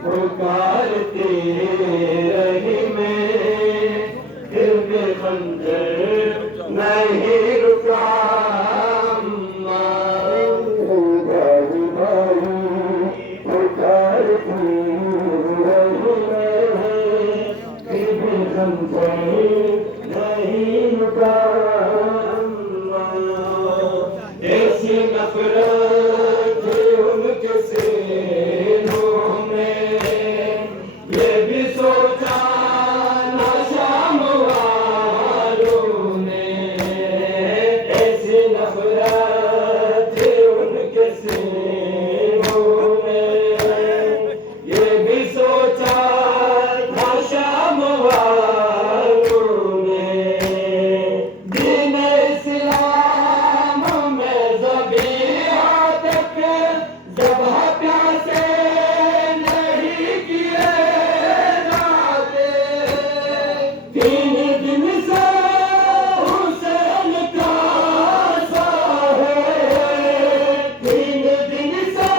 पुकारती रही मैं, फिर भी खंजर नहीं रुका। भाई भाई पुकारती रही मैं, फिर भी खंजर नहीं रुका। ऐसी नफरत उनके सीनों में, ये भी सोचा ना शाम वालों ने। ऐसी नफरत उनके सीनों में, ये भी सोचा ना शाम वालों ने। दीन इस्लाम में ज़बीहा तक ज़बह प्यासे नहीं किए जाते। 3 दिन से हुसैन प्यासा है, 3 दिन से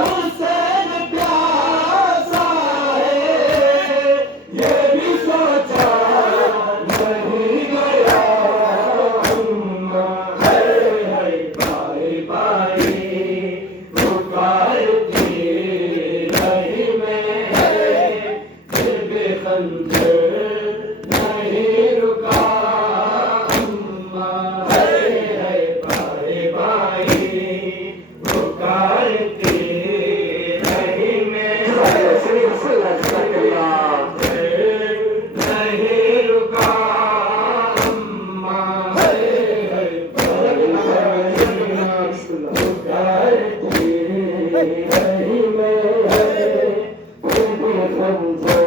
हुसैन प्यासा है। ये भी सोचा नहीं गया अम्मा। है भाई भाई पुकारती रही मैं, फिर भी खंजर नहीं रुका अम्मा। है भाई भाई पुकारती रही मैं, नहीं रुका अम्मा। पुकारती रही मैं, फिर भी खंजर